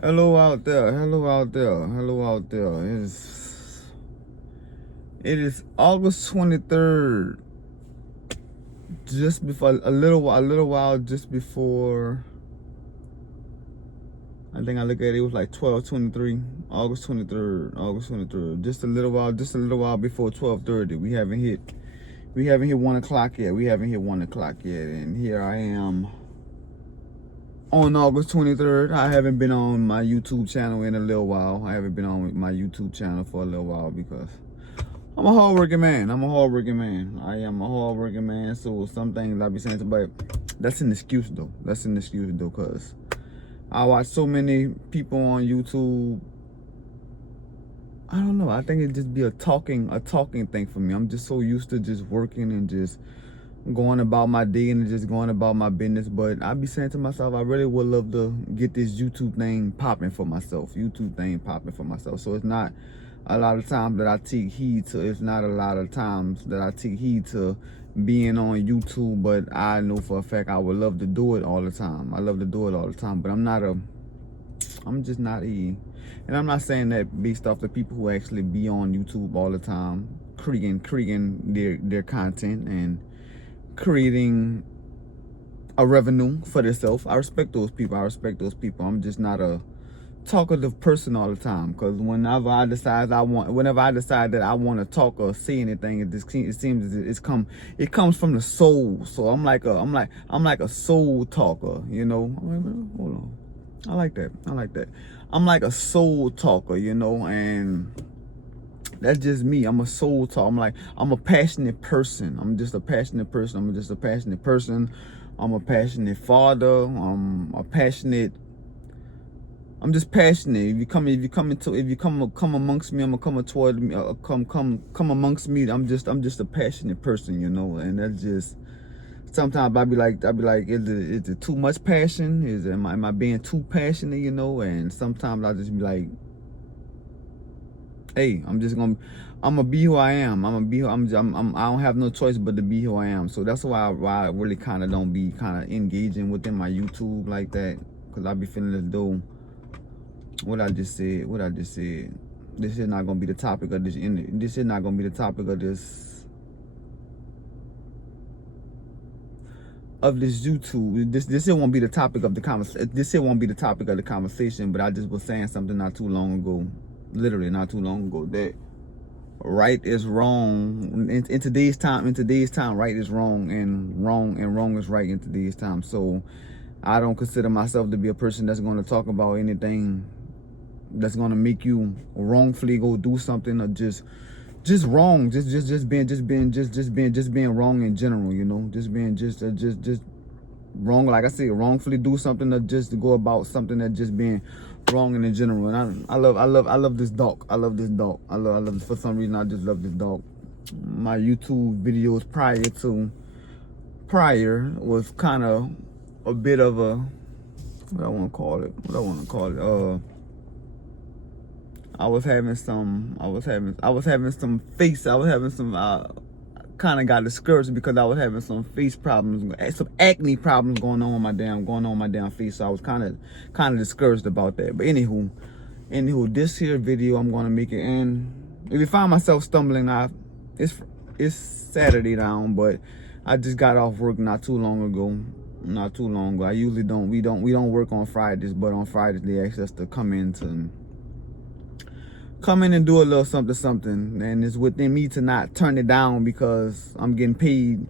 Hello out there, hello out there, hello out there. It is August 23rd, just before a little while just before. I think I look at it, it was like 12:23, August 23rd. Just a little while before 12:30. We haven't hit 1 o'clock yet. We haven't hit 1 o'clock yet, and here I am on August 23rd. I haven't been on my YouTube channel in a little while. I haven't been on my YouTube channel for a little while because I'm a hardworking man. I am a hardworking man. So some things I be saying, but that's an excuse though. Because I watch so many people on YouTube. I don't know. I think it just be a talking thing for me. I'm just so used to just working and just going about my day and just going about my business. But I be saying to myself, I really would love to get this YouTube thing popping for myself. So it's not a lot of times that I take heed to. It's not a lot of times that I take heed to being on YouTube. But I know for a fact I would love to do it all the time. But I'm just not a. And I'm not saying that based off the people who actually be on YouTube all the time, creating their content and creating a revenue for themselves. I respect those people. I'm just not a talkative person all the time, because whenever I decide that I want to talk or say anything, it seems it comes from the soul. So I'm like a soul talker, you know. Hold on. I like that. I'm like a soul talker, you know, and that's just me. I'm a soul talker. I'm a passionate person. I'm just a passionate person. I'm a passionate father. I'm just passionate. If you come amongst me, I'm gonna come toward me. Come amongst me. I'm just a passionate person, you know. And that's just, sometimes I'd be like, is it too much passion? Am I being too passionate, you know? And sometimes I just be like, hey, I'm gonna be who I am. I don't have no choice but to be who I am. So that's why I really kind of don't be kind of engaging within my YouTube like that, because I be feeling as though what I just said. This is not gonna be the topic of this. This is not gonna be the topic of this YouTube. This won't be the topic of the conversation. Won't be the topic of the conversation. But I just was saying something not too long ago, literally not too long ago, that right is wrong in today's time. Right is wrong, and wrong is right in today's time. So I don't consider myself to be a person that's going to talk about anything that's going to make you wrongfully go do something, or just wrong, just being wrong in general, you know, just wrong, like I said, wrongfully do something, or just to go about something that just being wrong in general. And I love this dog. For some reason I just love this dog. My YouTube videos prior was kind of a bit of a, what I want to call it. I was having some kind of got discouraged because I was having some face problems, some acne problems going on my damn face. So I was kind of discouraged about that. But anywho, this here video I'm gonna make it. And if you find myself stumbling, it's Saturday now, but I just got off work not too long ago. I usually we don't work on Fridays, but on Fridays they ask us to come in and do a little something, and it's within me to not turn it down, because I'm getting paid.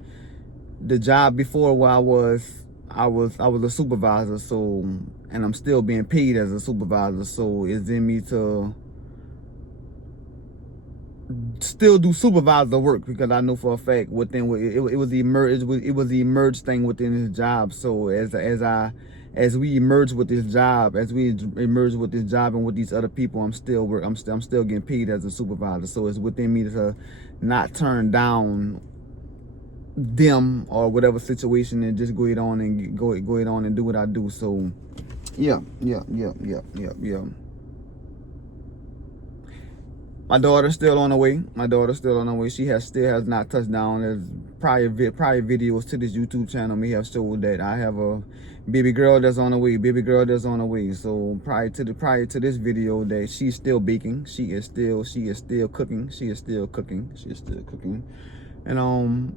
The job before where I was a supervisor, so, and I'm still being paid as a supervisor, so it's in me to still do supervisor work, because I know for a fact within it was the emerge thing within his job. So as we emerge with this job, and with these other people, I'm still getting paid as a supervisor. So it's within me to not turn down them or whatever situation, and just go ahead on and do what I do. So yeah. My daughter's still on the way. My daughter's still on the way. She still has not touched down. There's prior videos to this YouTube channel may have showed that I have a baby girl that's on the way. Baby girl that's on the way. So prior to this video, that she's still baking. She is still cooking. She is still cooking. And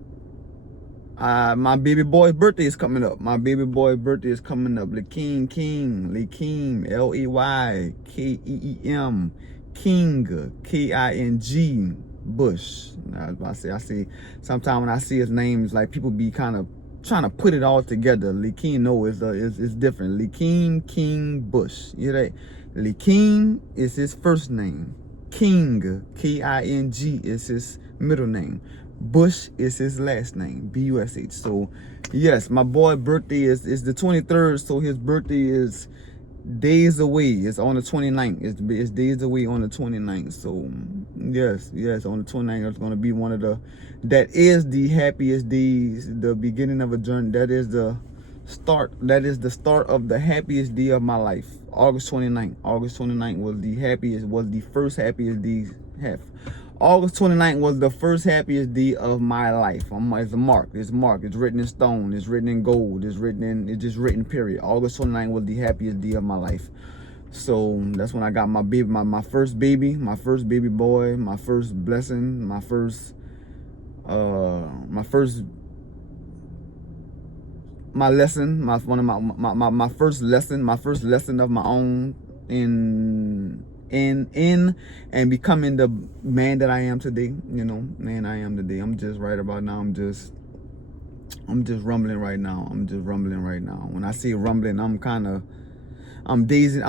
my baby boy's birthday is coming up. My baby boy's birthday is coming up. Lakeem, Lekeem, King, K-I-N-G, Bush. I see. Sometimes when I see his names, like people be kind of trying to put it all together. Lakeem, no, it's different. Lakeem King Bush. You know that? Lakeem is his first name. King, K-I-N-G, is his middle name. Bush is his last name, B-U-S-H. So, yes, my boy's birthday is the 23rd, so his birthday is days away. It's on the 29th. It's days away on the 29th. So, yes, on the 29th, it's going to be that is the happiest days, the beginning of a journey. That is the start of the happiest day of my life. August 29th. August 29th was the first happiest day. August 29th was the first happiest day of my life. It's marked. It's written in stone. It's written in gold. It's just written, period. August 29th was the happiest day of my life. So that's when I got my baby, my first baby boy, my first blessing, my first lesson, my first lesson of my own in and becoming the man that I am today. Man I am today. I'm just right about now. I'm just rumbling right now. When I say rumbling, I'm dazing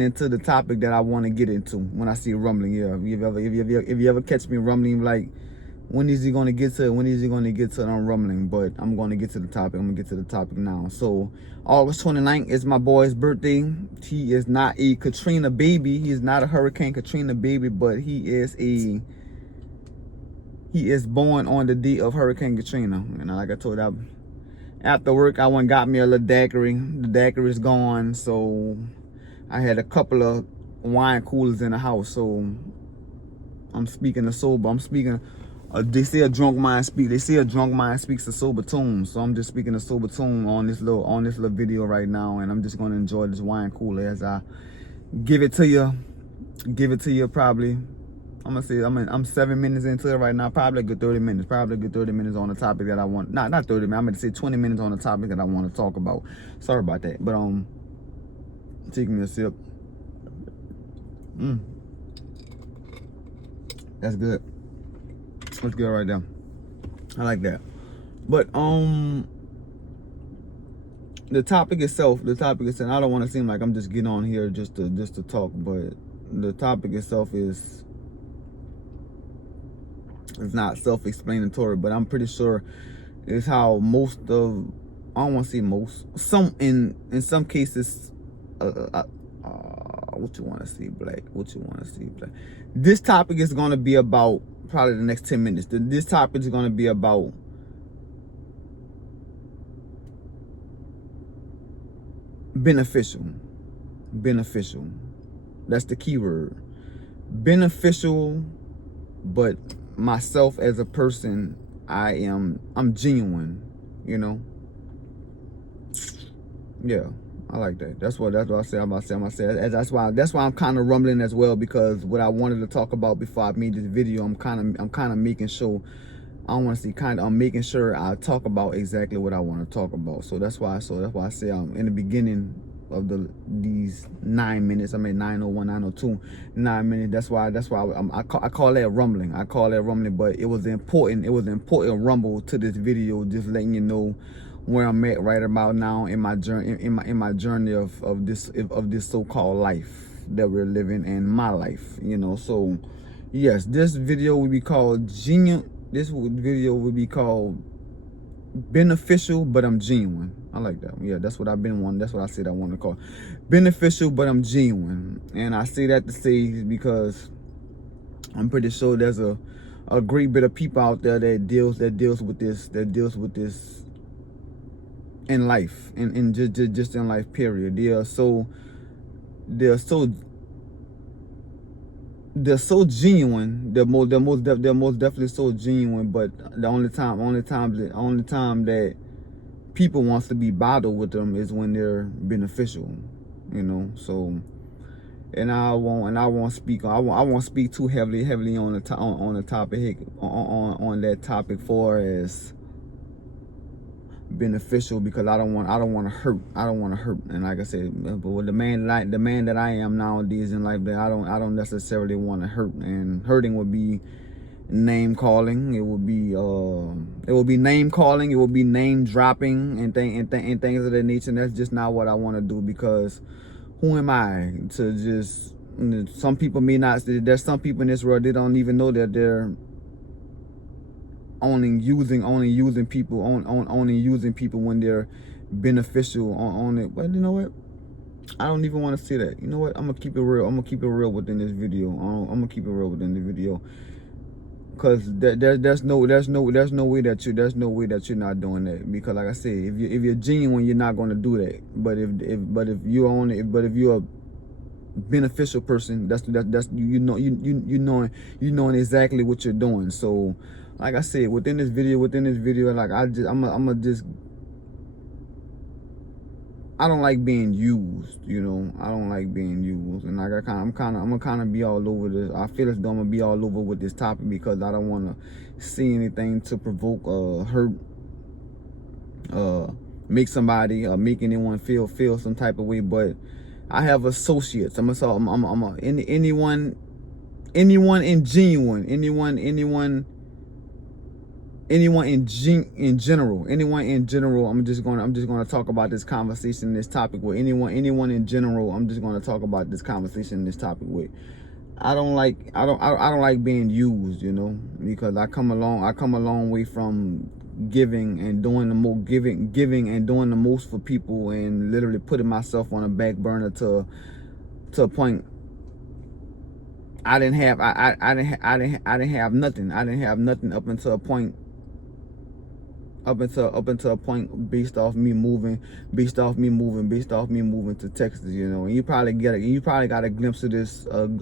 into the topic that I want to get into. When I see rumbling, yeah. If you ever catch me rumbling, like, when is he gonna get to it? I'm rumbling, but I'm gonna get to the topic. I'm gonna get to the topic now. So August 29th is my boy's birthday. He is not a Katrina baby. He is not a Hurricane Katrina baby, but he is born on the day of Hurricane Katrina. And like I told you, after work I went and got me a little daiquiri. The daiquiri is gone, so I had a couple of wine coolers in the house. So I'm speaking of sober. They say a drunk mind speaks a sober tune. So I'm just speaking a sober tune on this little video right now, and I'm just gonna enjoy this wine cooler as I give it to you. Probably, I'm gonna say I'm 7 minutes into it right now. Probably a good 30 minutes. On the topic that I want. Not 30 minutes. I'm gonna say 20 minutes on the topic that I want to talk about. Sorry about that, but taking me a sip. That's good. Let's go right there. I like that. But the topic itself, I don't want to seem like I'm just getting on here just to talk, but the topic itself is not self-explanatory, but I'm pretty sure it's how most of, I don't want to say most, in some cases, what you want to see, Black? This topic is going to be about probably the next 10 minutes. This topic is going to be about beneficial. That's the key word. Beneficial, but myself as a person, I'm genuine, Yeah, I like that. That's what I say. That's why I'm kind of rumbling as well, because what I wanted to talk about before I made this video, I'm kind of making sure. I'm making sure I talk about exactly what I want to talk about. So that's why I say in the beginning of these 9 minutes, 9:01, 9:02, 9 minutes. That's why I call that rumbling. But it was important. Rumble to this video, just letting you know where I'm at right about now in my journey, in my journey of this so-called life that we're living, in my life. So yes, this video will be called genuine. This video will be called beneficial, but I'm genuine. I like that. Yeah, that's what I've been wanting. That's what I said I want to call beneficial, but I'm genuine. And I say that to say because I'm pretty sure there's a great bit of people out there that deals with this in life, and just in life, period. They're so they're so genuine. They're most definitely so genuine. But the only time that people wants to be bothered with them is when they're beneficial, you know. So, and I won't speak too heavily on the topic on that topic for as beneficial, because I don't want to hurt. And like I said, but with the man that I am nowadays in life, that I don't necessarily want to hurt. And hurting would be name calling. It would be name calling. It would be name dropping and things of that nature. And that's just not what I want to do, because who am I to just? Some people may not. There's some people in this world, they don't even know that they're only using people when they're beneficial on it. But you know what? I don't even want to say that. You know what? I'm gonna keep it real. I'm gonna keep it real within this video. I'm gonna keep it real within the video, because there's no way that you're not doing that. Because like I said, if you're genuine, you're not gonna do that. But if you're a beneficial person, that's you knowing exactly what you're doing. So like I said, within this video, like I don't like being used, you know. I don't like being used, and like I'm gonna be all over this. I feel as though I'm gonna be all over with this topic, because I don't want to see anything to provoke, hurt, make somebody, make anyone feel some type of way. But I have associates. Anyone in genuine, anyone in general. I'm just gonna talk about this conversation, this topic with anyone in general. I'm just gonna talk about this conversation, this topic with. I don't like being used, you know, because I come a long way from giving and doing the most for people, and literally putting myself on a back burner to a point. I didn't have nothing. I didn't have nothing up until a point. Based off me moving to Texas, you know. And you probably got a glimpse of this, me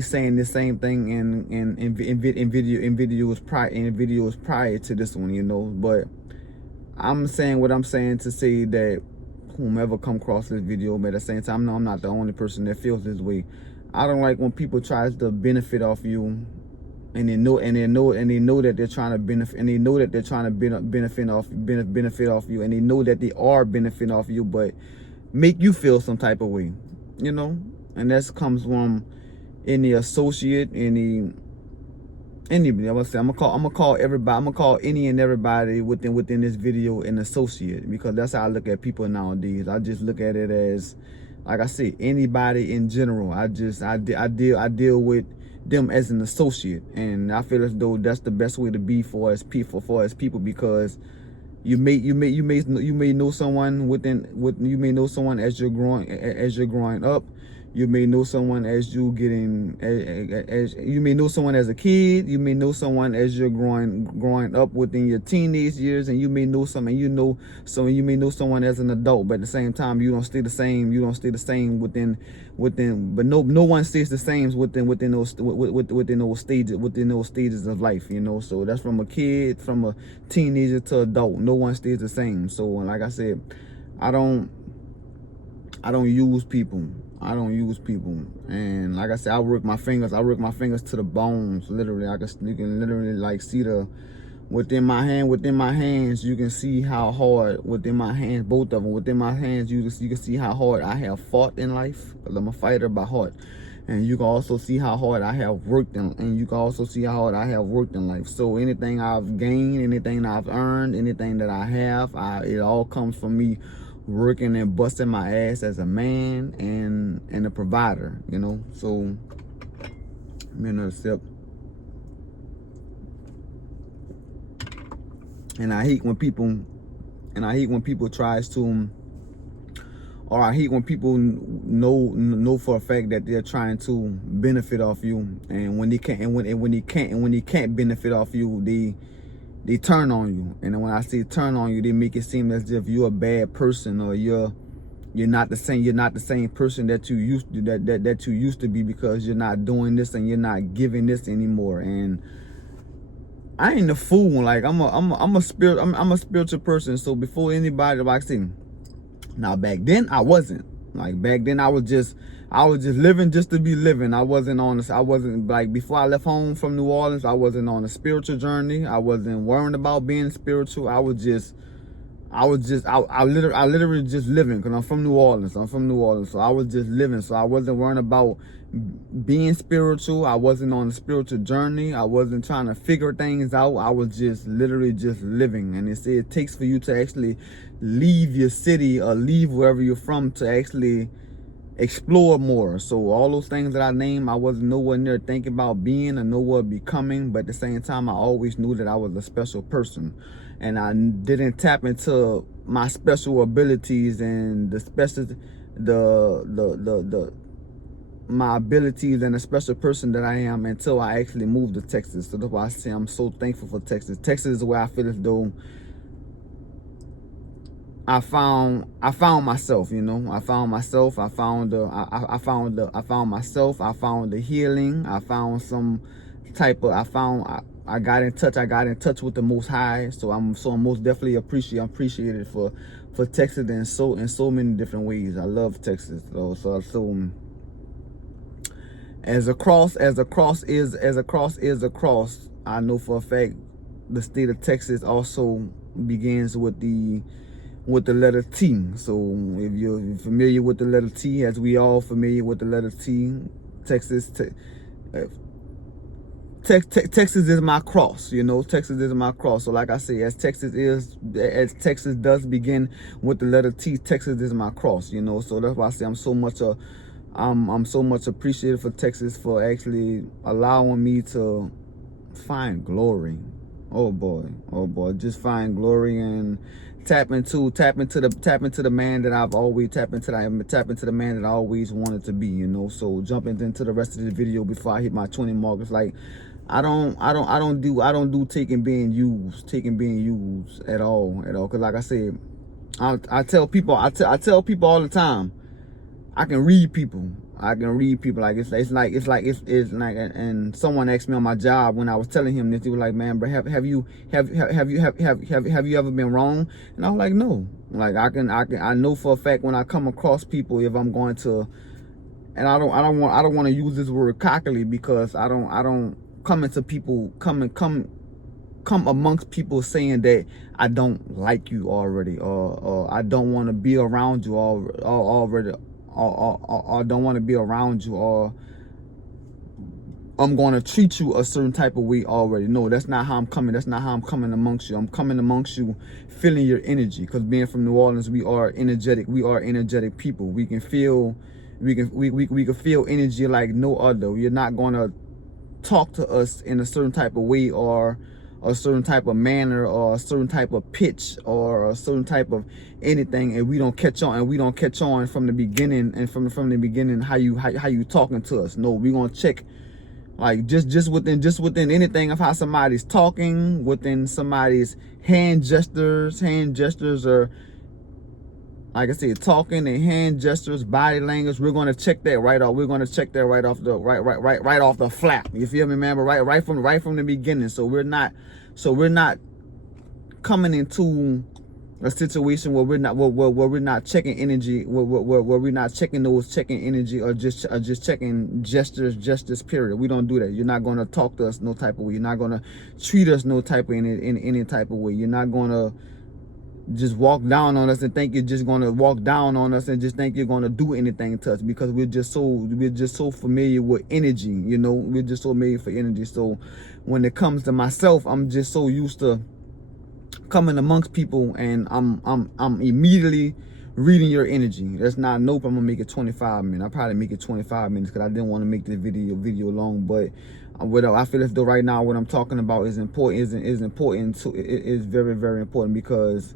saying the same thing in videos prior to this one, you know. But I'm saying what I'm saying to say that whomever come across this video, but at the same time, no, I'm not the only person that feels this way. I don't like when people tries to benefit off you, and they know that they're trying to benefit, and they know that they're trying to benefit off you, and they know that they are benefiting off you, but make you feel some type of way, you know. And that comes from any associate, anybody. I'm gonna call everybody. I'm gonna call any and everybody within this video an associate, because that's how I look at people nowadays. I just look at it as, like I said, anybody in general. I deal with them as an associate, and I feel as though that's the best way to be for us people, because you may know someone as you're growing up. You may know someone as you you may know someone as a kid. You may know someone as you're growing up within your teenage years, and you may know someone, you may know someone as an adult. But at the same time, you don't stay the same. Within. But no one stays the same within those stages of life. You know, so that's from a kid, from a teenager to adult. No one stays the same. So like I said, I don't use people. And like I said, I work my fingers to the bones. Literally, you can literally like see within my hands, you can see how hard within my hands, both of them within my hands, you can see how hard I have fought in life, because I'm a fighter by heart. And you can also see how hard I have worked in life. So anything I've gained, anything I've earned, anything that I have, it all comes from me working and busting my ass as a man and a provider, you know. So, another sip. And I hate when people tries to, or I hate when people know for a fact that they're trying to benefit off you, and when they can't benefit off you, they turn on you. And when I say turn on you, they make it seem as if you're a bad person, or you're You're not the same. You're not the same person that you used to, that you used to be, because you're not doing this and you're not giving this anymore. And I ain't a fool. Like I'm a spiritual person. So before anybody, like I say, now back then I wasn't. Like back then I was just living just to be living. I wasn't like, before I left home from New Orleans, I wasn't on a spiritual journey. I wasn't worrying about being spiritual. I literally just living, because I'm from New Orleans. So I was just living. So I wasn't worrying about being spiritual. I wasn't on a spiritual journey. I wasn't trying to figure things out. I was just literally just living. And it takes for you to actually leave your city or leave wherever you're from to actually explore more. So all those things that I named, I wasn't nowhere near thinking about being or nowhere becoming. But at the same time, I always knew that I was a special person. And I didn't tap into my special abilities and my abilities and the special person that I am until I actually moved to Texas. So that's why I say I'm so thankful for Texas. Texas is where I feel as though I found myself, you know. I found myself. I found myself. I found the healing. I found some type of, I got in touch with the Most High. So I'm most definitely appreciated for Texas in so many different ways. I love Texas though. So as a cross is a cross, I know for a fact the state of Texas also begins with the letter T. So if you're familiar with the letter T, as we all familiar with the letter T, Texas is my cross, you know. Texas is my cross. So like I say, as Texas does begin with the letter T, Texas is my cross, you know. So that's why I say I'm so much appreciated for Texas for actually allowing me to find glory. Oh boy, just find glory and tap into the man that I've always tap into the man that I always wanted to be, you know. So jumping into the rest of the video before I hit my 20 mark, it's like I don't do taking being used at all, because like I said, I tell people all the time, I can read people. Like it's like, and someone asked me on my job when I was telling him this, he was like, man, bro, have you ever been wrong? And I was like, no. Like I know for a fact when I come across people, if I'm going to, and I don't want to use this word cockily, because I don't come into people, come amongst people saying that I don't like you already, or I don't want to be around you already. Or don't want to be around you, or I'm going to treat you a certain type of way already. No, that's not how I'm coming. That's not how I'm coming amongst you. I'm coming amongst you feeling your energy, because being from New Orleans, we are energetic. We are energetic people. We can feel energy like no other. You're not going to talk to us in a certain type of way, or a certain type of manner, or a certain type of pitch, or a certain type of anything, and we don't catch on from the beginning, and from the beginning how you talking to us. No, we're gonna check, like just within anything of how somebody's talking, within somebody's hand gestures, or like I said, talking and hand gestures, body language. We're gonna check that right off. We're gonna check that right off the flap. You feel me, man? But right from the beginning. So we're not coming into a situation where we're not checking energy, where we're not checking energy, or just checking gestures. Period. We don't do that. You're not gonna talk to us no type of way. You're not gonna treat us no type of in any type of way. You're not gonna just walk down on us and think you're just gonna walk down on us and just think you're gonna do anything to us, because we're just so familiar with energy, you know. We're just so made for energy. So when it comes to myself, I'm just so used to coming amongst people, and I'm immediately reading your energy. That's not, nope, I'm gonna make it 25 minutes. I'll probably make it 25 minutes because I didn't want to make this video long. But I feel as though right now what I'm talking about is important. Is very, very important, because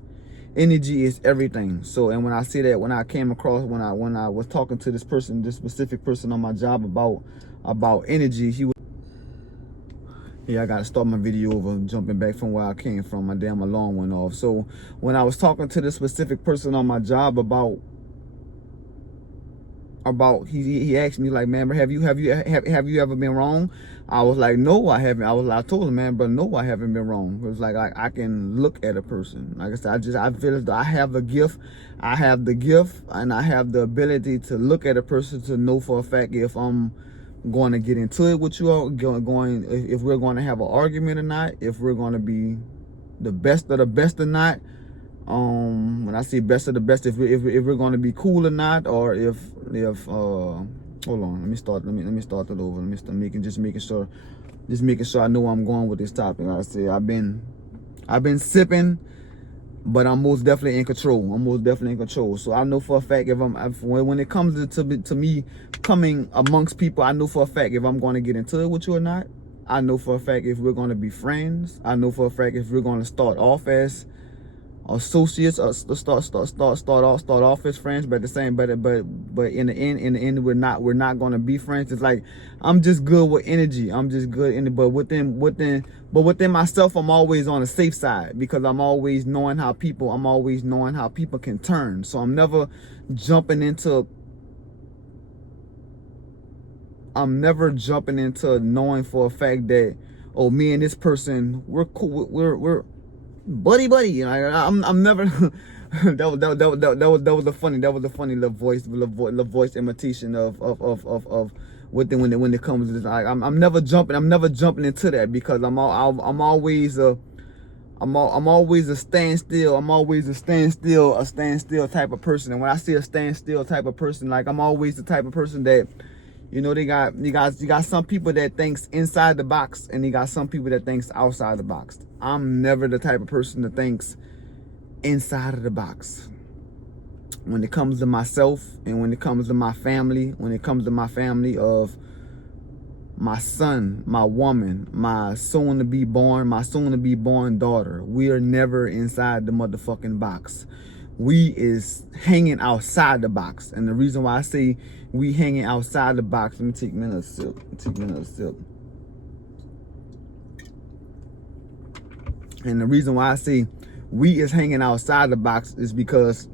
energy is everything. So, and when I say that, when I came across, when I was talking to this specific person on my job about energy, he was, yeah, I gotta start my video over, jumping back from where I came from. My damn alarm went off. So when I was talking to this specific person on my job about about he asked me like, man, bro, have you ever been wrong? I was like, no, I haven't. I told him, man, but no, I haven't been wrong. It was like I can look at a person. Like I said, I feel as though I have a gift. I have the gift and I have the ability to look at a person to know for a fact if I'm going to get into it with you, or going if we're going to have an argument or not, if we're going to be the best of the best or not. When I say best of the best, if we're going to be cool or not, or if hold on, let me start it over. Let me start making sure I know where I'm going with this topic. Like I say, I've been sipping, but I'm most definitely in control. So I know for a fact when it comes to me coming amongst people, I know for a fact if I'm going to get into it with you or not. I know for a fact if we're going to be friends. I know for a fact if we're going to start off as associates, or start off as friends, but in the end we're not going to be friends. It's like I'm just good with energy. I'm just good in it, but within myself, I'm always on the safe side because I'm always knowing how people can turn. So I'm never jumping into knowing for a fact that, oh, me and this person, we're cool, we're buddy, you know. I'm never that was a funny little voice imitation of when it comes to this. I'm never jumping into that because I'm always a standstill. I'm always a standstill type of person. And when I say a standstill type of person, like I'm always the type of person that, you know, you got some people that thinks inside the box and you got some people that thinks outside the box. I'm never the type of person that thinks inside of the box. When it comes to myself and when it comes to my family, of my son, my woman, my soon to be born daughter, we are never inside the motherfucking box. We is hanging outside the box. And the reason why I say we hanging outside the box, let me take another sip. And the reason why I say we is hanging outside the box is because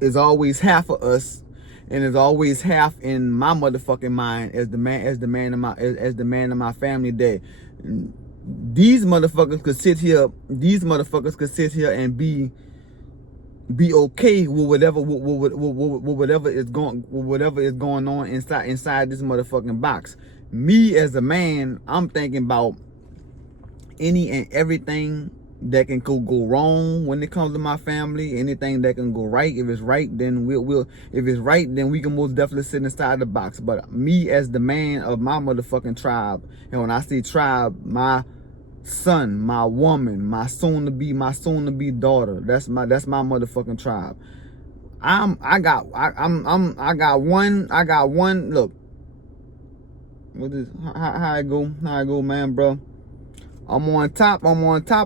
it's always half of us, and it's always half in my motherfucking mind as the man of my family that these motherfuckers could sit here and be okay with whatever is going on inside this motherfucking box. Me as a man, I'm thinking about any and everything that can go wrong when it comes to my family. Anything that can go right. If it's right, then if it's right, then we can most definitely sit inside the box. But me as the man of my motherfucking tribe, and when I say tribe, my son, my woman, my soon to be daughter, that's my motherfucking tribe. I got one. Look, what is how I go, man, bro. I'm on top of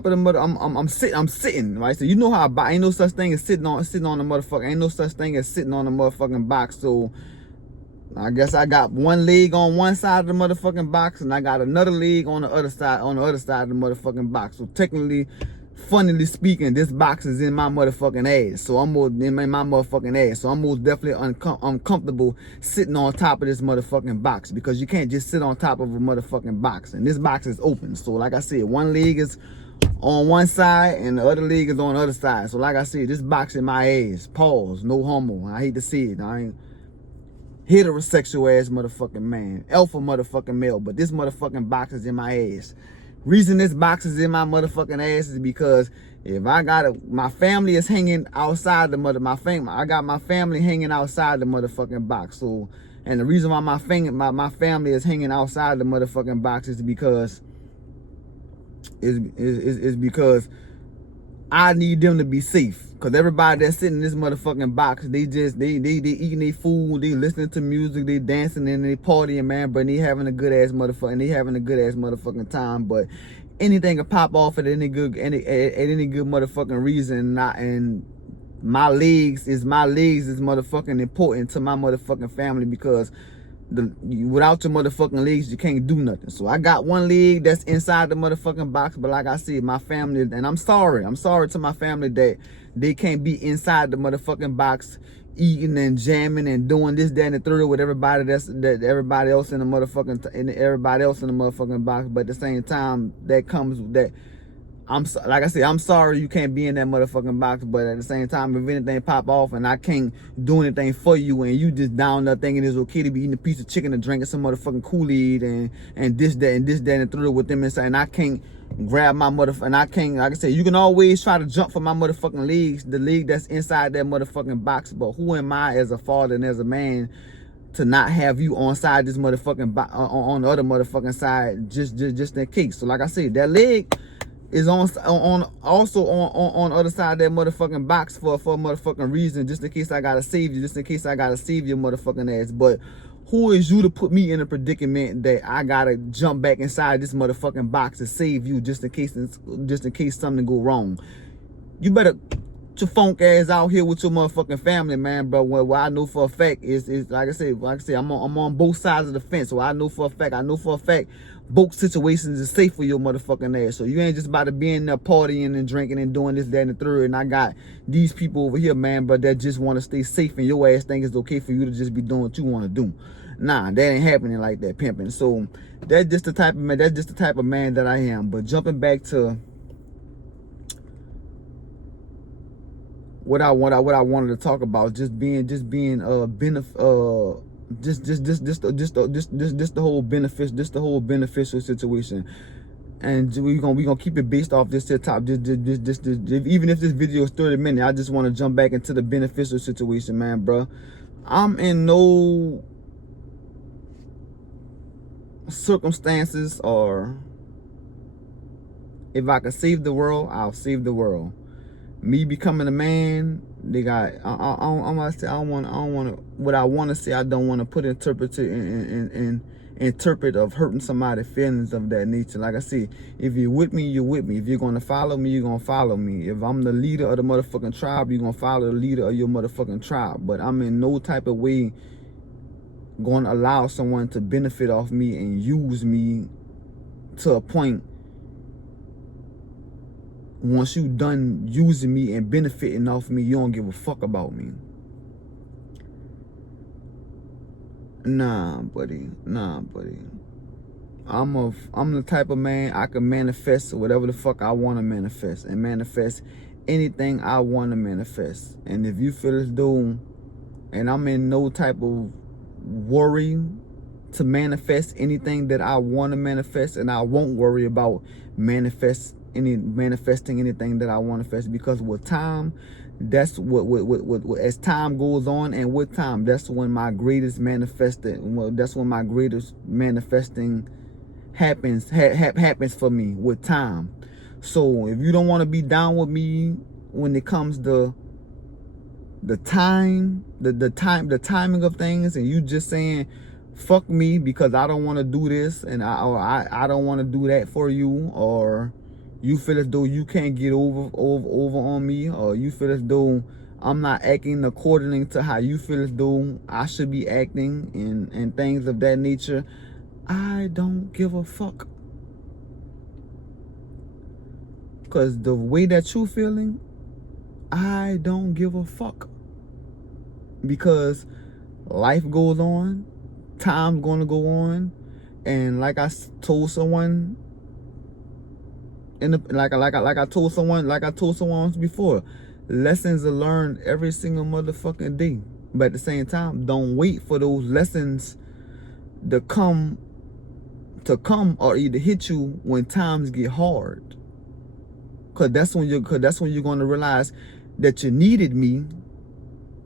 the mother. I'm sitting, right? So you know how ain't no such thing as sitting on the motherfucker. Ain't no such thing as sitting on the motherfucking box. So I guess I got one leg on one side of the motherfucking box, and I got another leg on the other side of the motherfucking box. So technically, funnily speaking, this box is in my motherfucking ass. So I'm more in my motherfucking ass. So I'm most definitely uncomfortable sitting on top of this motherfucking box, because you can't just sit on top of a motherfucking box. And this box is open. So like I said, one leg is on one side and the other leg is on the other side. So like I said, this box in my ass. Pause. No homo. I hate to see it. I ain't heterosexual ass motherfucking man. Alpha motherfucking male. But this motherfucking box is in my ass. Reason this box is in my motherfucking ass is because if I got my family is hanging outside I got my family hanging outside the motherfucking box. So, and the reason why my family is hanging outside the motherfucking box is because because I need them to be safe. Cause everybody that's sitting in this motherfucking box, they eating their food, they listening to music, they dancing and they partying, man, but they having a good ass motherfucking time. But anything can pop off at any good motherfucking reason. And my legs is motherfucking important to my motherfucking family, because without your motherfucking legs, you can't do nothing. So I got one leg that's inside the motherfucking box, but like I said, my family, and I'm sorry to my family that they can't be inside the motherfucking box, eating and jamming and doing this, that, and the third with everybody everybody else in the motherfucking box. But at the same time, that comes with that. Like I said, I'm sorry you can't be in that motherfucking box, but at the same time, if anything pop off and I can't do anything for you and you just down there thinking it's okay to be eating a piece of chicken and drinking some motherfucking Kool-Aid and this, that, and the third with them inside, and I can't grab my and I can't, like I said, you can always try to jump for my motherfucking legs, the leg that's inside that motherfucking box, but who am I as a father and as a man to not have you on side this motherfucking on the other motherfucking side just in case. So like I said, that leg is also on the other side of that motherfucking box for a motherfucking reason, just in case I gotta save you, just in case I gotta save your motherfucking ass. But who is you to put me in a predicament that I gotta jump back inside this motherfucking box to save you, just in case something go wrong? You better your funk ass out here with your motherfucking family, man, bro. What I know for a fact is like I said, I'm on both sides of the fence. So I know for a fact both situations is safe for your motherfucking ass. So you ain't just about to be in there partying and drinking and doing this, that, and the third. And I got these people over here, man, but that just want to stay safe, and your ass think it's okay for you to just be doing what you want to do. Nah, that ain't happening like that, pimping. So that's just the type of man that I am. But jumping back to what I wanted to talk about, just the whole beneficial situation, and we gonna keep it based off this top. Even if this video is 30 minutes, I just want to jump back into the beneficial situation, man, bro. I'm in no circumstances, or if I could save the world, I'll save the world. Me becoming a man, they got. I don't want to. What I want to say, I don't want to put interpret of hurting somebody's feelings of that nature. Like I said, if you're with me, you're with me. If you're gonna follow me, you're gonna follow me. If I'm the leader of the motherfucking tribe, you're gonna follow the leader of your motherfucking tribe. But I'm in no type of way going to allow someone to benefit off me and use me to a point. Once you done using me and benefiting off me, you don't give a fuck about me. Nah, buddy. I'm the type of man, I can manifest whatever the fuck I want to manifest, and manifest anything I want to manifest. And if you feel as though, and I'm in no type of worry to manifest anything that I want to manifest, and I won't worry about manifesting anything that I want to manifest, because with time, that's what as time goes on, and with time, that's when my greatest manifesting happens for me, with time. So if you don't want to be down with me when it comes to the timing of things, and you just saying fuck me because I don't want to do this, and I don't want to do that for you, or you feel as though you can't get over on me, or you feel as though I'm not acting according to how you feel as though I should be acting, and things of that nature, I don't give a fuck. Because the way that you feeling, I don't give a fuck. Because life goes on, time's gonna go on, and like I told someone like I told someone before, lessons are learned every single motherfucking day. But at the same time, don't wait for those lessons to come or either hit you when times get hard. Cause that's when you're gonna realize that you needed me,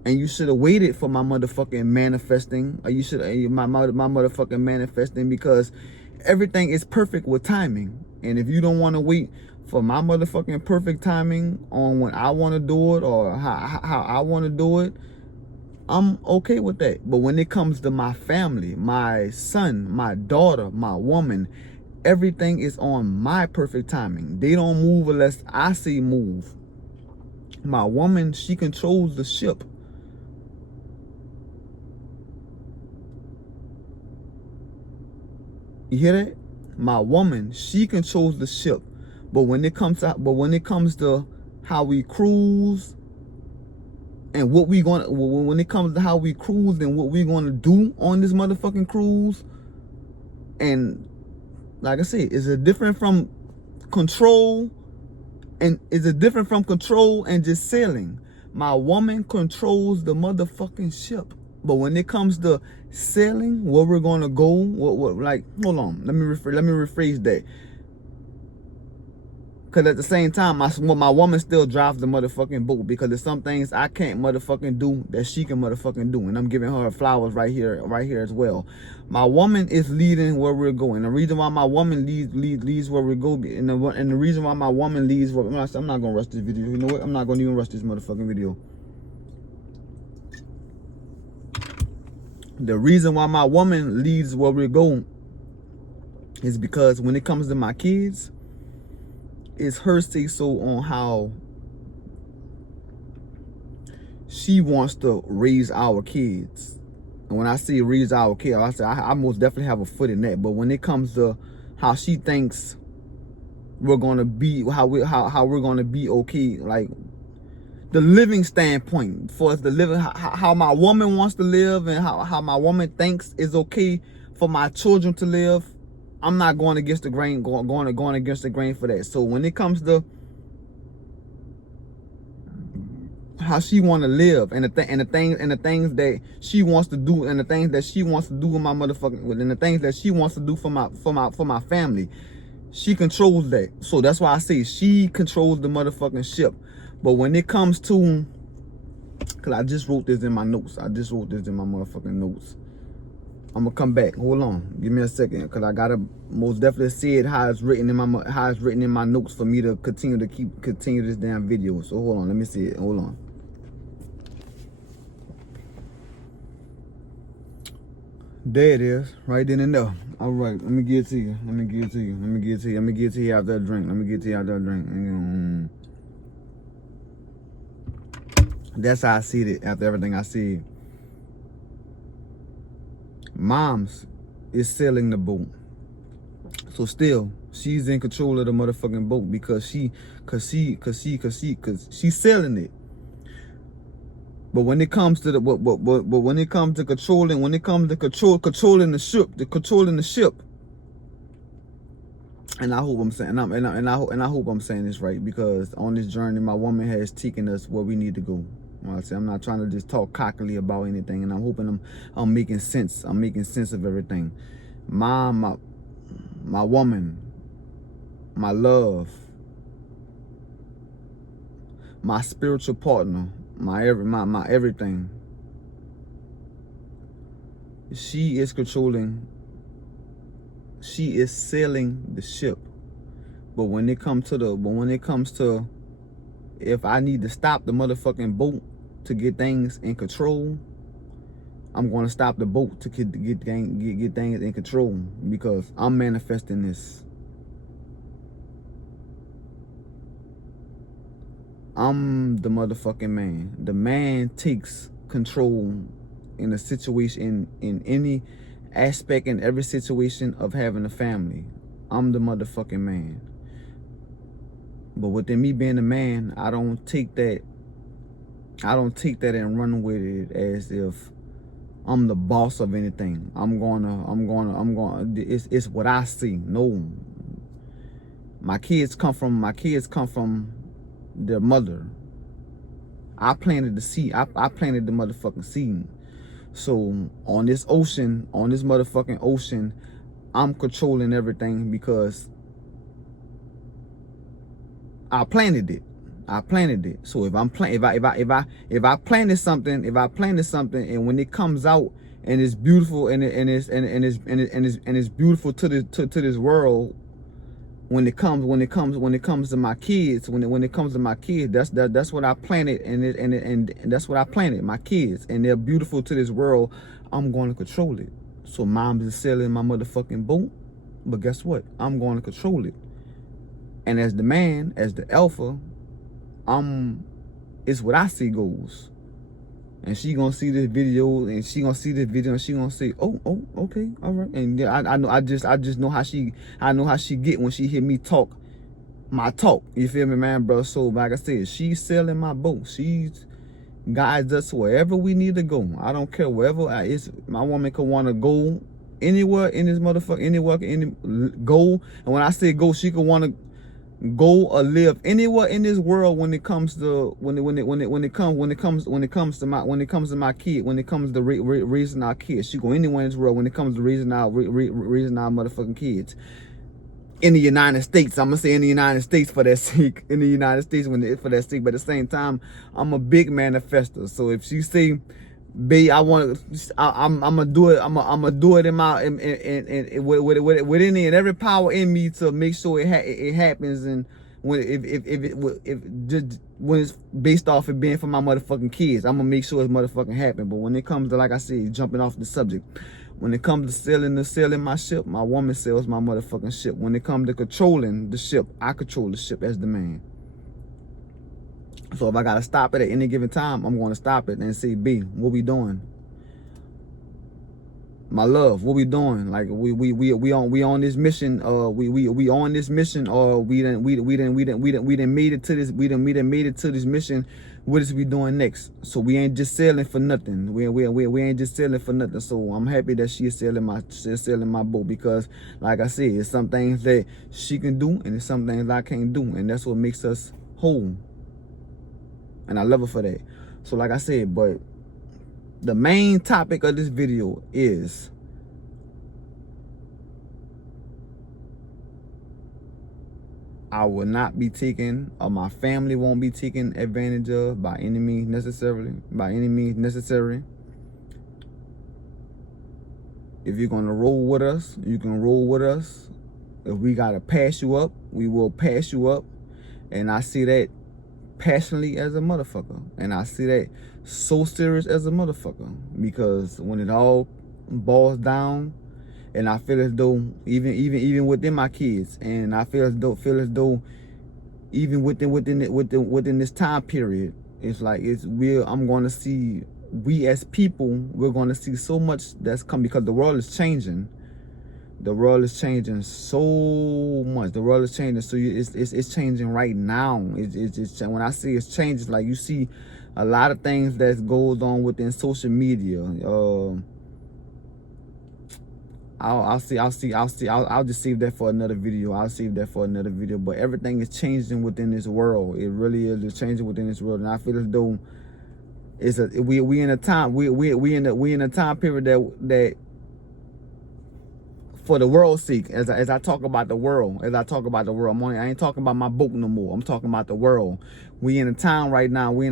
and you should have waited for my motherfucking manifesting, or you should my motherfucking manifesting, because everything is perfect with timing. And if you don't want to wait for my motherfucking perfect timing on when I want to do it, or how I want to do it, I'm okay with that. But when it comes to my family, my son, my daughter, my woman, everything is on my perfect timing. They don't move unless I say move. My woman, she controls the ship. You hear that? My woman, she controls the ship. But when it comes to how we cruise, and what we gonna, when it comes to how we cruise and what we gonna do on this motherfucking cruise. And like I said, is it different from control? And is it different from control and just sailing? My woman controls the motherfucking ship. But when it comes to sailing, where we're gonna go, what like, hold on, let me rephrase that. Cause at the same time, my woman still drives the motherfucking boat, because there's some things I can't motherfucking do that she can motherfucking do, and I'm giving her flowers right here as well. My woman is leading where we're going. The reason why my woman leads where we go, and the reason why my woman leads where, I'm not gonna rush this video. You know what? I'm not gonna even rush this motherfucking video. The reason why my woman leads where we're going is because when it comes to my kids, it's her say so on how she wants to raise our kids. And when I say raise our kids, I say I most definitely have a foot in that. But when it comes to how she thinks we're gonna be, how we're gonna be okay, like the living standpoint for us to live, how my woman wants to live, and how my woman thinks is okay for my children to live, I'm not going against the grain, going against the grain for that. So when it comes to how she want to live, and the things that she wants to do, and the things that she wants to do with my motherfucking, and the things that she wants to do for my family, she controls that. So that's why I say she controls the motherfucking ship. But when it comes to, cause I just wrote this in my notes. I just wrote this in my motherfucking notes. I'm gonna come back. Hold on, give me a second, cause I gotta most definitely see it how it's written in my notes for me to continue this damn video. So hold on, let me see it. Hold on. There it is, right then and there. All right, let me give it to you. Let me give it to you after a drink. That's how I see it after everything I see. Mom's is sailing the boat. So still, she's in control of the motherfucking boat, because she's sailing it. But when it comes to when it comes to controlling the ship, and I hope I'm saying, and I hope I'm saying this right, because on this journey, my woman has taken us where we need to go. I'm not trying to just talk cockily about anything, and I'm hoping I'm making sense. I'm making sense of everything. My woman, my love, my spiritual partner, my everything. She is controlling. She is sailing the ship. But when it comes to if I need to stop the motherfucking boat to get things in control, I'm going to stop the boat to get things in control, because I'm manifesting this. I'm the motherfucking man. The man takes control in a situation, in any aspect, in every situation of having a family. I'm the motherfucking man. But within me being a man, I don't take that and run with it as if I'm the boss of anything. It's what I see. No. My kids come from their mother. I planted the seed. I planted the motherfucking seed. So on this motherfucking ocean, I'm controlling everything because I planted it. So if I planted something, and when it comes out and it's beautiful and it's beautiful to this world, when it comes to my kids, that's what I planted, and that's what I planted, my kids, and they're beautiful to this world. I'm going to control it. So mom's is sailing my motherfucking boat, but guess what? I'm going to control it. And as the man, as the alpha, it's what I see goes. And she gonna see this video, and she gonna say, oh, okay, all right. And yeah, I just know how she get when she hear me talk my talk. You feel me, man, bro? So like I said, she's sailing my boat. She's guides us wherever we need to go. I don't care wherever it's. My woman could want to go anywhere in this motherfucker, anywhere, go. And when I say go, she could want to go or live anywhere in this world when it comes to when it comes to my kid, when it comes to raising our kids. She go anywhere in this world when it comes to raising our motherfucking kids. In the United States, I'm gonna say in the United States for that sake. In the United States, for that sake. But at the same time, I'm a big manifester. So if she say, "Babe, I'm gonna do it. I'm gonna do it in my within and every power in me to make sure it happens." And when when it's based off it being for my motherfucking kids, I'm gonna make sure it's motherfucking happen. But when it comes to, like I said, jumping off the subject, when it comes to sailing my ship, my woman sails my motherfucking ship. When it comes to controlling the ship, I control the ship as the man. So if I gotta stop it at any given time, I'm gonna stop it and say, "B, what we doing? My love, what we doing? Like we on this mission. We on this mission, or we done made it to this. We done made it to this mission. What is we doing next? So we ain't just sailing for nothing. We ain't just sailing for nothing. So I'm happy that she's sailing my boat, because, like I said, it's some things that she can do and it's some things I can't do, and that's what makes us whole. And I love her for that. So like I said, but the main topic of this video is I will not be taken, or my family won't be taken advantage of by any means necessary. If you're gonna roll with us, you can roll with us. If we gotta pass you up, we will pass you up. And I see that passionately as a motherfucker, and I see that so serious as a motherfucker, because when it all boils down, and I feel as though even within my kids, and I feel as though even within this time period, it's like I'm going to see, we as people, we're going to see so much that's come, because the world is changing. The world is changing so much. The world is changing. So it's changing right now. It's when I say it's changing, like you see a lot of things that goes on within social media. I'll just save that for another video. But everything is changing within this world. It really is. It's changing within this world, and I feel as though we in a time period that for the world's sake, as I talk about the world, I ain't talking about my boat no more. I'm talking about the world. We in a time right now where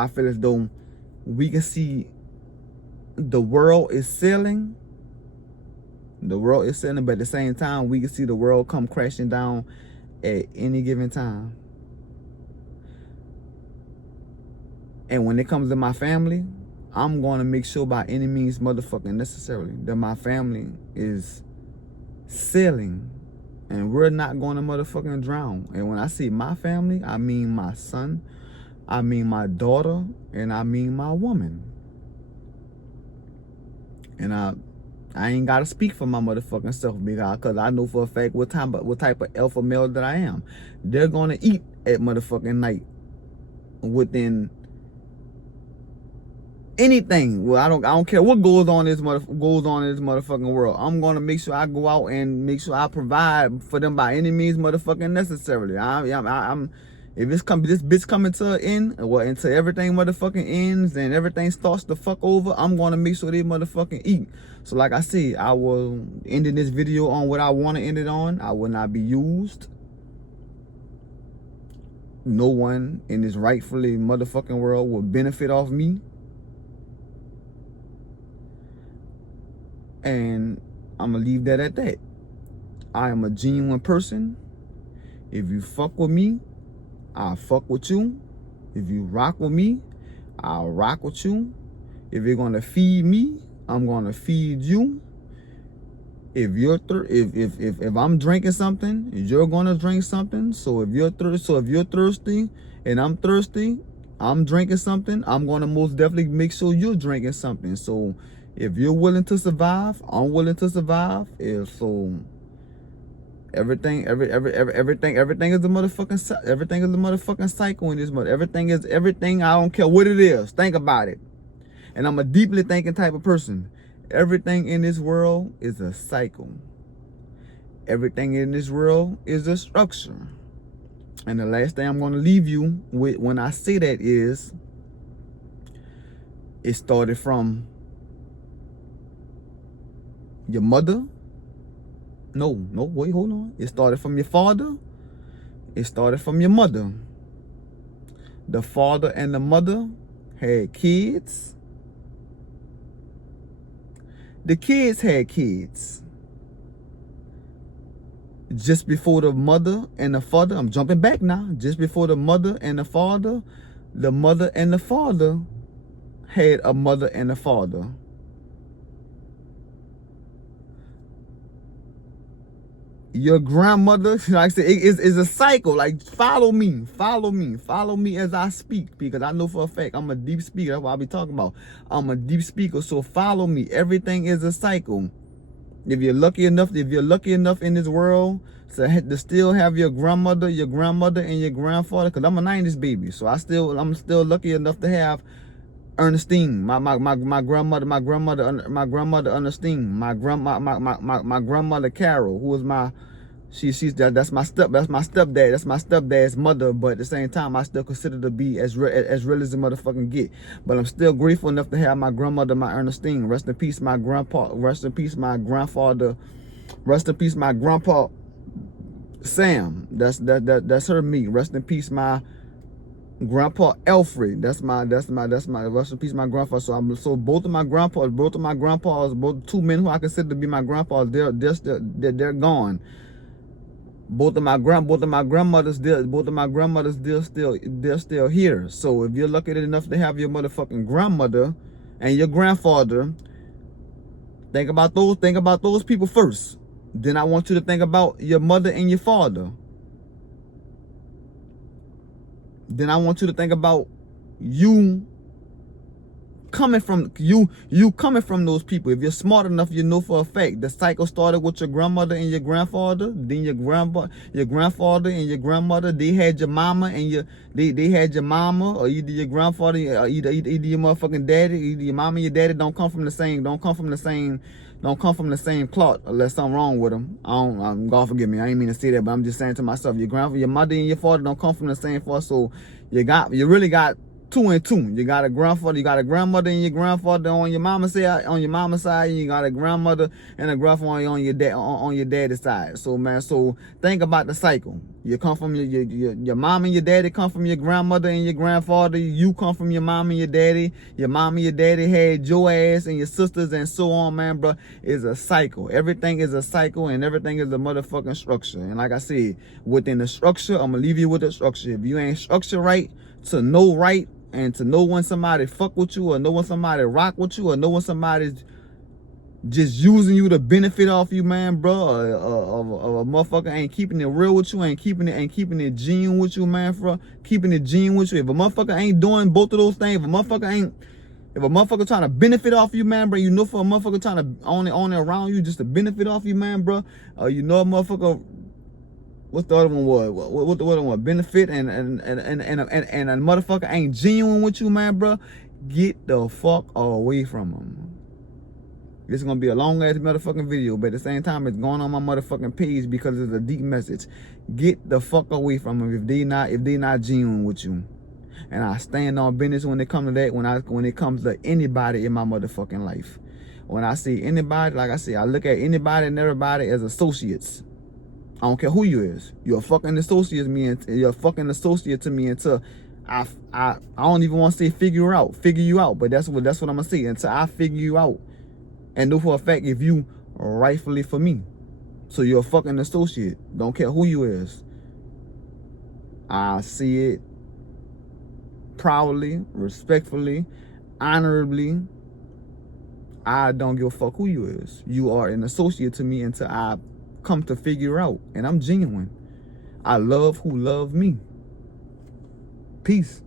I feel as though we can see the world is sailing. But at the same time, we can see the world come crashing down at any given time. And when it comes to my family, I'm going to make sure by any means motherfucking necessarily that my family is sailing, and we're not going to motherfucking drown. And when I say my family, I mean my son, I mean my daughter, and I mean my woman. And I ain't got to speak for my motherfucking self, because I know for a fact what type of alpha male that I am. They're going to eat at motherfucking night within anything. Well, I don't care what goes on in this motherfucking world. I'm gonna make sure I go out and make sure I provide for them by any means motherfucking necessarily. If this bitch coming to an end, well, until everything motherfucking ends and everything starts to fuck over, I'm gonna make sure they motherfucking eat. So like I said, I will end this video on what I want to end it on. I will not be used. No one in this rightfully motherfucking world will benefit off me. And I'm gonna leave that at that. I am a genuine person. If you fuck with me, I'll fuck with you. If you rock with me, I'll rock with you. If you're gonna feed me, I'm gonna feed you. If I'm drinking something, you're gonna drink something. So if you're thirsty and I'm thirsty, I'm drinking something, I'm gonna most definitely make sure you're drinking something. So if you're willing to survive, I'm willing to survive. Everything is the motherfucking, everything is the motherfucking cycle in this mother. Everything is everything. I don't care what it is. Think about it. And I'm a deeply thinking type of person. Everything in this world is a cycle. Everything in this world is a structure. And the last thing I'm going to leave you with when I say that is, it started from your mother. No, wait, hold on. It started from your father. It started from your mother. The father and the mother had kids. The kids had kids. Just before the mother and the father, I'm jumping back now. Just before the mother and the father had a mother and a father. Your grandmother, like I said, it's a cycle. Like, follow me as I speak, because I know for a fact I'm a deep speaker. That's what I be talking about. I'm a deep speaker, so follow me. Everything is a cycle. If you're lucky enough in this world to still have your grandmother and your grandfather, because I'm a 90s baby, so I'm still lucky enough to have Ernestine, my grandmother Ernestine, my grandmother Carol, who was that's my stepdad. That's my stepdad's mother, but at the same time, I still consider to be as real as the motherfucking get. But I'm still grateful enough to have my grandmother, my Ernestine. Rest in peace, my grandpa. Rest in peace, my grandfather. Rest in peace, my grandpa Sam. That's her me. Rest in peace, my Grandpa Alfred. That's my rest in peace, my grandfather. So both of my grandpas, both two men who I consider to be my grandpas, they're gone. Both of my grandmothers, they're still here. So if you're lucky enough to have your motherfucking grandmother and your grandfather, think about those people first. Then I want you to think about your mother and your father. Then I want you to think about you coming from those people. If you're smart enough, you know for a fact the cycle started with your grandmother and your grandfather. Then your grandfather and your grandmother, they had your mama and they had your mama, or either your grandfather, or either your motherfucking daddy, either your mama and your daddy don't come from the same cloth, unless something wrong with them. God forgive me, I ain't mean to say that, but I'm just saying to myself, your mother and your father don't come from the same father, so you really got 2 and 2. You got a grandmother and your grandfather on your mama's side, and you got a grandmother and a grandfather on your daddy's side. So man, so think about the cycle. You come from your mom and your daddy come from your grandmother and your grandfather. You come from your mom and your daddy. Your mom and your daddy had your ass and your sisters and so on, man, bro. It's a cycle. Everything is a cycle and everything is a motherfucking structure. And like I said, within the structure, I'm gonna leave you with the structure. If you ain't structured right, to know right, and to know when somebody fuck with you, or know when somebody rock with you, or know when somebody's just using you to benefit off you, man, bro, or a motherfucker ain't keeping it real with you, ain't keeping it genuine with you, man, bro, keeping it genuine with you. If a motherfucker ain't doing both of those things, if a motherfucker trying to benefit off you, man, bro, you know for a motherfucker trying to own it around you just to benefit off you, man, bro, you know a motherfucker. What's the other one was? What the other one? Benefit and a motherfucker ain't genuine with you, man, bro. Get the fuck away from them. This is gonna be a long ass motherfucking video, but at the same time, it's going on my motherfucking page because it's a deep message. Get the fuck away from them if they not genuine with you. And I stand on business when it comes to that. When it comes to anybody in my motherfucking life. When I see anybody, like I say, I look at anybody and everybody as associates. I don't care who you is. You're a fucking associate to me, until I don't even want to say figure you out, but that's what I'm gonna say, until I figure you out and know for a fact if you rightfully for me. So you're a fucking associate. Don't care who you is. I see it proudly, respectfully, honorably. I don't give a fuck who you is. You are an associate to me until I come to figure out, and I'm genuine. I love who love me. Peace.